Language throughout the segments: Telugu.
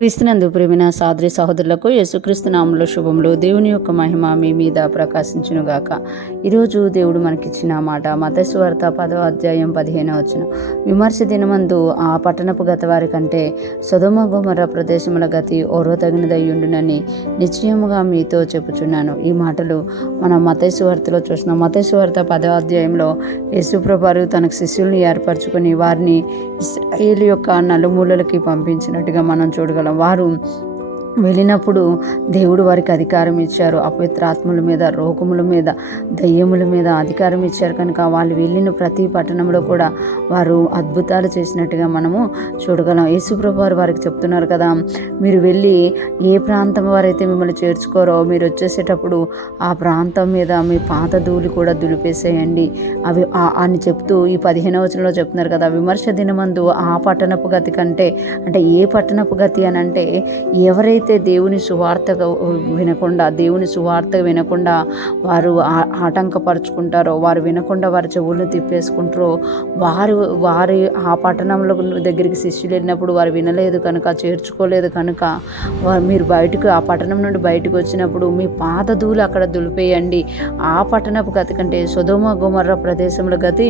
క్రీస్తునందు ప్రేమైన సహోదరి సహోదరులకు యేసుక్రీస్తు నామములో శుభములు. దేవుని యొక్క మహిమ మీ మీద ప్రకాశించునుగాక. ఈరోజు దేవుడు మనకిచ్చిన మాట మత్తయి సువార్త 10వ అధ్యాయం 15వ వచనం. విమర్శ దినమందు ఆ పట్టణపు గత వారి కంటే సొదొమ గొమొర్రా ప్రదేశముల గతి ఓర్వతగినదయ్యుండునని నిశ్చయముగా మీతో చెప్పుచున్నాను. ఈ మాటలు మనం మత్తయి సువార్తలో చూస్తున్నాం. మత్తయి సువార్త 10వ అధ్యాయంలో యేసుప్రభువారు తనకు శిష్యుల్ని ఏర్పరచుకొని వారిని ఇశ్రాయేలు యొక్క నలుమూలలకి పంపించినట్టుగా మనం చూడగలం. వారు వెళ్ళినప్పుడు దేవుడు వారికి అధికారం ఇచ్చారు. అపవిత్రాత్మల మీద, రోగముల మీద, దయ్యముల మీద అధికారం ఇచ్చారు. కనుక వాళ్ళు వెళ్ళిన ప్రతి పట్టణంలో కూడా వారు అద్భుతాలు చేసినట్టుగా మనము చూడగలం. యేసుప్రభు వారికి చెప్తున్నారు కదా, మీరు వెళ్ళి ఏ ప్రాంతం వారైతే మిమ్మల్ని చేర్చుకోరో మీరు వచ్చేసేటప్పుడు ఆ ప్రాంతం మీద మీ పాత ధూళి కూడా దులిపేసేయండి అవి అని చెప్తూ ఈ 15వ వచనంలో చెప్తున్నారు కదా. విమర్శ దినమందు ఆ పట్టణపు గతి కంటే, అంటే ఏ పట్టణపు గతి అని అంటే ఎవరైతే దేవుని సువార్త వినకుండా వారు ఆటంకపరుచుకుంటారో, వారు వినకుండా వారి చెవులను తిప్పేసుకుంటారో, వారి ఆ పట్టణంలో దగ్గరికి శిష్యులు వెళ్ళినప్పుడు వారు వినలేదు కనుక, చేర్చుకోలేదు కనుక మీరు ఆ పట్టణం నుండి బయటకు వచ్చినప్పుడు మీ పాత ధూళి అక్కడ దులిపేయండి. ఆ పట్టణపు గతి కంటే సొదొమ గొమొర్రా ప్రదేశంలో గతి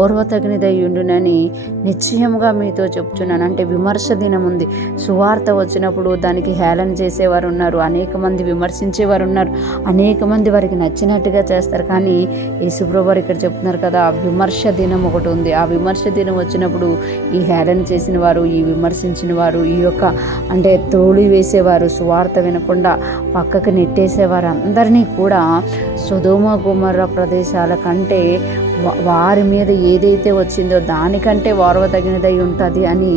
ఓర్వతగినదయ్యుండునని నిశ్చయముగా మీతో చెప్తున్నాను. అంటే విమర్శ దినం ఉంది. సువార్త వచ్చినప్పుడు దానికి హేళన చేసేవారు ఉన్నారు, అనేక మంది విమర్శించేవారు ఉన్నారు, అనేక మంది వారికి నచ్చినట్టుగా చేస్తారు. కానీ యేసుప్రభు వారు ఇక్కడ చెప్తున్నారు కదా, విమర్శ దినం ఒకటి ఉంది. ఆ విమర్శ దినం వచ్చినప్పుడు ఈ హేళన చేసిన వారు, ఈ విమర్శించిన వారు, ఈ యొక్క అంటే తోడి వేసేవారు, సువార్త వినకుండా పక్కకు నెట్టేసేవారు అందరినీ కూడా సొదొమ గొమొర్రా ప్రదేశాల కంటే వారి మీద ఏదైతే వచ్చిందో దానికంటే ఓర్వతగినదై ఉంటుంది అని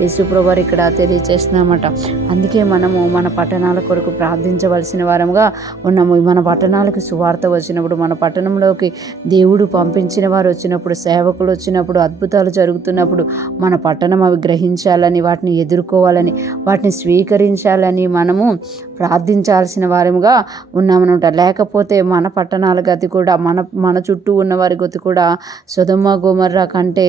యేసుప్రభు వారు ఇక్కడ తెలియజేస్తున్నామట. అందుకే మనము మన పట్టణాల కొరకు ప్రార్థించవలసిన వారముగా ఉన్నాము. మన పట్టణాలకు సువార్త వచ్చినప్పుడు, మన పట్టణంలోకి దేవుడు పంపించిన వారు వచ్చినప్పుడు, సేవకులు వచ్చినప్పుడు, అద్భుతాలు జరుగుతున్నప్పుడు మన పట్టణం అవి గ్రహించాలని, వాటిని ఎదుర్కోవాలని, వాటిని స్వీకరించాలని మనము ప్రార్థించాల్సిన వారముగా ఉన్నామనమాట. లేకపోతే మన పట్టణాల గతి కూడా, మన చుట్టూ ఉన్న వారి గతి కూడా సొదొమ గొమొర్రా కంటే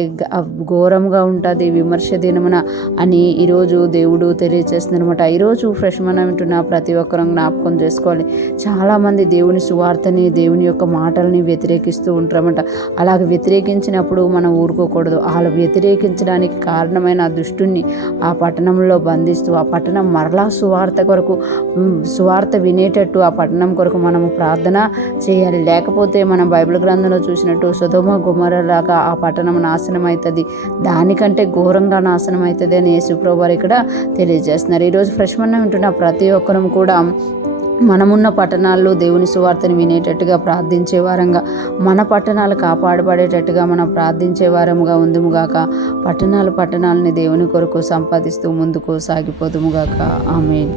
ఘోరంగా ఉంటుంది విమర్శ దినమున అని ఈరోజు దేవుడు తెలియజేస్తుందనమాట. ఈరోజు ఫ్రెష్ మనం వింటున్న ప్రతి ఒక్కరం జ్ఞాపకం చేసుకోవాలి. చాలామంది దేవుని సువార్తని, దేవుని యొక్క మాటల్ని వ్యతిరేకిస్తూ ఉంటారన్నమాట. అలాగే వ్యతిరేకించినప్పుడు మనం ఊరుకోకూడదు. వాళ్ళు వ్యతిరేకించడానికి కారణమైన ఆ దుష్టుని ఆ పట్టణంలో బంధిస్తూ, ఆ పట్టణం మరలా సువార్త వినేటట్టు ఆ పట్టణం కొరకు మనము ప్రార్థన చేయాలి. లేకపోతే మనం బైబిల్ గ్రంథంలో చూసినట్టు సొదొమ గొమొర్రా లాగా ఆ పట్టణం నాశనం అవుతుంది, దానికంటే ఘోరంగా నాశనం అవుతుంది అని యేసుప్రభు వారు ఇక్కడ తెలియజేస్తున్నారు. ఈరోజు ఫ్రెష్ మనం వింటున్న ప్రతి ఒక్కరం కూడా మనమున్న పట్టణాల్లో దేవుని సువార్తను వినేటట్టుగా ప్రార్థించే వారంగా, మన పట్టణాలు కాపాడబడేటట్టుగా మనం ప్రార్థించే వారముగా ఉందుముగాక. పట్టణాలని దేవుని కొరకు సంపాదిస్తూ ముందుకు సాగిపోదుముగాక. ఆమేన్.